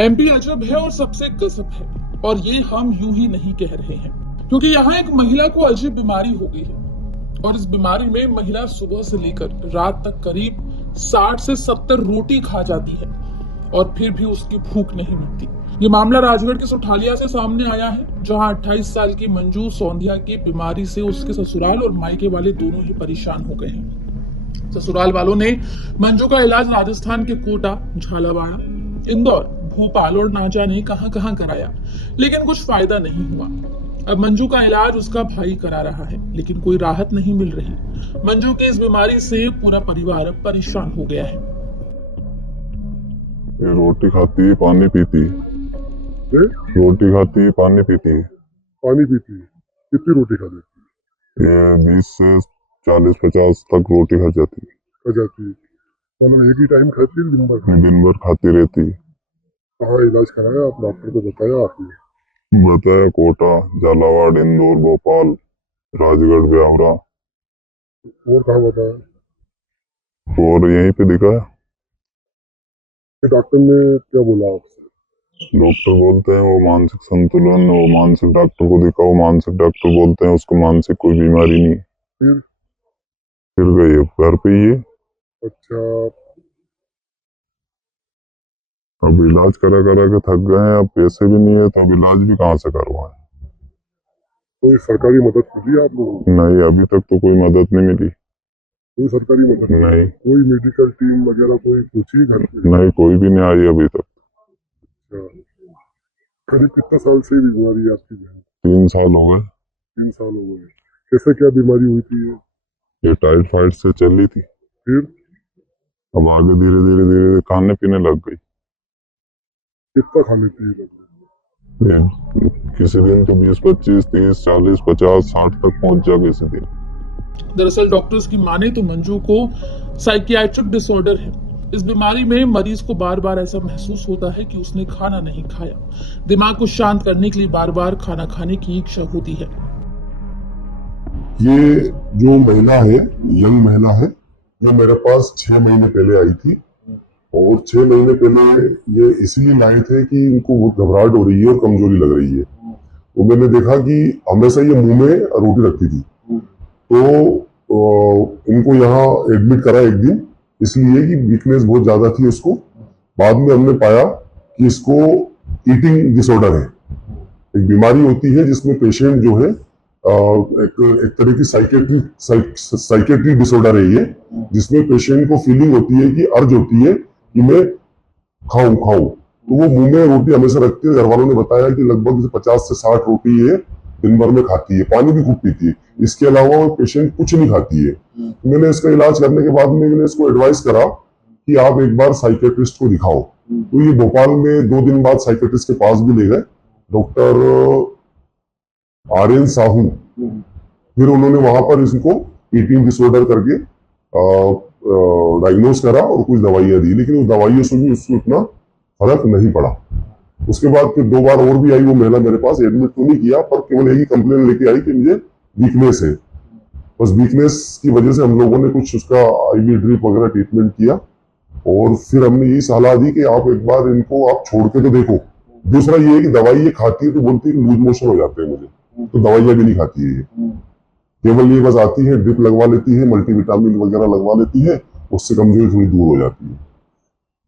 MP अजब है और सबसे गजब है, और ये हम यूं ही नहीं कह रहे हैं, क्योंकि यहाँ एक महिला को अजीब बीमारी हो गई है। और इस बीमारी में महिला सुबह से लेकर रात तक करीब 60 से 70 रोटी खा जाती है और फिर भी उसकी भूख नहीं मिटती। ये मामला राजगढ़ के सुठालिया से सामने आया है, जहां 28 साल की मंजू सौंधिया की बीमारी से उसके ससुराल और मायके वाले दोनों ही परेशान हो गए हैं। ससुराल वालों ने मंजू का इलाज राजस्थान के कोटा, झालावाड़, इंदौर, भोपाल और ना जाने कहां कहां कराया, लेकिन कुछ फायदा नहीं हुआ। अब मंजू का इलाज उसका भाई करा रहा है, लेकिन कोई राहत नहीं मिल रही। मंजू की इस बीमारी से पूरा परिवार परेशान हो गया है। ये रोटी खाती है, पानी पीती है। है? रोटी खाती है, पानी पीती है। पानी पीती है। कितनी रोटी खा लेती ये 20 से 40-50 तक रोटी खा जाती है। खा जाती है? मतलब एक ही टाइम खाती है, दिन भर खाती है? दिन भर खाती रहती है। कहाँ इलाज कराया आप? डॉक्टर को बताया आपने? बताया कोटा, झालावाड़, इंदौर, भोपाल, राजगढ़, ब्यावरा और कहाँ बताया? और यहीं पे दिखाया। डॉक्टर ने क्या बोला आपसे? डॉक्टर बोलते हैं वो मानसिक संतुलन, वो मानसिक डॉक्टर को दिखाओ। मानसिक डॉक्टर बोलते हैं उसको मानसिक कोई बीमारी नहीं। फिर गई घर पे ही है। अच्छा, अब इलाज करा करा के थक गए हैं, अब पैसे भी नहीं है तो अब इलाज भी कहाँ से करवाएं। कोई सरकारी मदद मिली आप लोगों को? नहीं, अभी तक तो कोई मदद नहीं मिली। कोई सरकारी मदद नहीं, कोई मेडिकल टीम वगैरह कोई पूछी घर पे? नहीं, कोई भी नहीं आई अभी तक। अच्छा, करीब कितना साल से ये बीमारी है आपकी बहन? 3 साल हो गए। 3 साल हो गए। कैसे क्या बीमारी हुई थी ये टाइफाइड से चली थी, फिर अब आगे धीरे धीरे धीरे धीरे खाने पीने लग गई। कितना खा लेती है लगभग? ये किसी दिन तो 20, 25, 30, 40, 50, 60 तक पहुंच जा किसी दिन। दरअसल डॉक्टर्स की माने तो मंजू को साइकियाट्रिक डिसऑर्डर है। इस बीमारी में मरीज को बार बार ऐसा महसूस होता है कि उसने खाना नहीं खाया। दिमाग को शांत करने के लिए बार बार खाना खाने की इच्छा होती है। ये जो महिला है, यंग महिला है, जो मेरे पास 6 महीने पहले आई थी। और 6 महीने पहले ये इसलिए लाए थे कि इनको बहुत घबराहट हो रही है और कमजोरी लग रही है। तो मैंने देखा कि हमेशा ये मुंह में रोटी रखती थी, तो इनको यहाँ एडमिट करा एक दिन, इसलिए कि वीकनेस बहुत ज्यादा थी उसको। बाद में हमने पाया कि इसको ईटिंग डिसऑर्डर है। एक बीमारी होती है जिसमें पेशेंट जो है एक तरह की साइकेट्रिक डिसऑर्डर है ये, जिसमें पेशेंट को फीलिंग होती है कि अर्ज होती है कि मैं खाऊं खाऊं, तो वो मुंह में रोटी हमेशा रखती है। घर वालों ने बताया कि लगभग 50 से 60 रोटी ये दिन भर में खाती है, पानी भी खूब पीती है। इसके अलावा वो पेशेंट कुछ नहीं खाती है। मैंने इसका इलाज करने के बाद में मैंने इसको एडवाइस करा कि आप एक बार साइकेट्रिस्ट को दिखाओ। तो ये भोपाल में 2 दिन बाद साइकेट्रिस्ट के पास भी ले गए, डॉक्टर आर्यन साहू। फिर उन्होंने वहां पर इसको ईटिंग डिसऑर्डर करके डायग्नोज करा और कुछ दवाइयां दी, लेकिन उस दवाइयों से भी उसको इतना फर्क नहीं पड़ा। उसके बाद फिर 2 बार और भी आई वो महिला मेरे पास, एडमिट तो नहीं किया, पर केवल यही कंप्लेन लेके आई कि मुझे वीकनेस है। बस वीकनेस की वजह से हम लोगों ने कुछ उसका आईवी ड्रिप वगैरह ट्रीटमेंट किया, और फिर हमने यही सलाह दी कि आप एक बार इनको आप छोड़ के तो देखो। दूसरा ये है कि दवाई ये खाती है तो बोलती है कि लूज मोशन हो जाते हैं मुझे, तो दवाइयां भी नहीं खाती है ये। केवल ये बस आती है, ड्रिप लगवा लेती है, मल्टीविटामिन वगैरह लगवा लेती है, उससे कमजोरी थोड़ी दूर हो जाती है।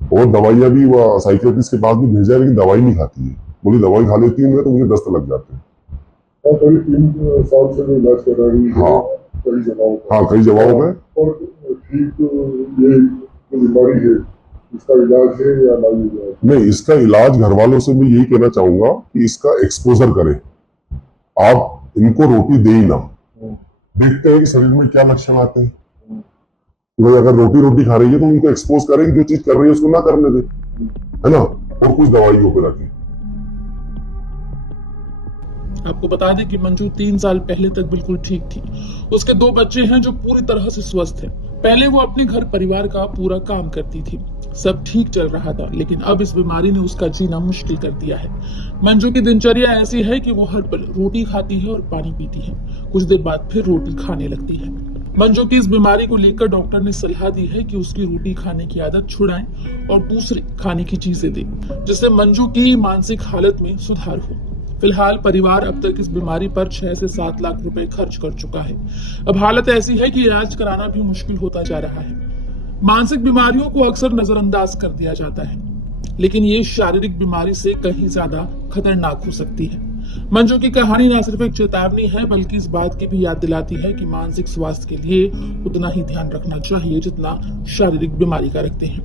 और दवाइयां भी वो साइकियाट्रिस्ट के पास भी भेजा है, लेकिन दवाई नहीं खाती है। बोली दवाई खा लेती हूँ मैं तो मुझे दस्त लग जाते हैं। करीब 3 साल से मैं इलाज कर रही हूँ। हाँ, कई जगहों पे। और ठीक ये बीमारी है, इसका इलाज है या नहीं? इसका इलाज घर वालों से मैं यही कहना चाहूंगा कि इसका एक्सपोजर करें। आप इनको रोटी दे ही ना, देखते हैं कि शरीर में क्या लक्षण आते हैं। भाई अगर रोटी खा रही है तो उनको एक्सपोज करें, जो चीज कर रही है उसको ना करने दे, है ना, और कुछ दवाइयों पे रखें। आपको बता दें कि मंजू 3 साल पहले तक बिल्कुल ठीक थी। उसके 2 बच्चे हैं जो पूरी तरह से स्वस्थ हैं। पहले वो अपने घर परिवार का पूरा काम करती थी, सब ठीक चल रहा था, लेकिन अब इस बीमारी ने उसका जीना मुश्किल कर दिया है। मंजू की दिनचर्या ऐसी है कि वो हर पल रोटी खाती है और पानी पीती है, कुछ देर बाद फिर रोटी खाने लगती है। मंजू की इस बीमारी को लेकर डॉक्टर ने सलाह दी है कि उसकी रोटी खाने की आदत छुड़ाएं और दूसरी खाने की चीजें दें, जिससे मंजू की मानसिक हालत में सुधार हो। फिलहाल परिवार अब तक इस बीमारी पर 6 से 7 लाख रुपए खर्च कर चुका है। अब हालत ऐसी है कि इलाज कराना भी मुश्किल होता जा रहा है। मानसिक बीमारियों को अक्सर नजरअंदाज कर दिया जाता है, लेकिन ये शारीरिक बीमारी से कहीं ज्यादा खतरनाक हो सकती है। मंजू की कहानी न सिर्फ एक चेतावनी है, बल्कि इस बात की भी याद दिलाती है कि मानसिक स्वास्थ्य के लिए उतना ही ध्यान रखना चाहिए जितना शारीरिक बीमारी का रखते हैं।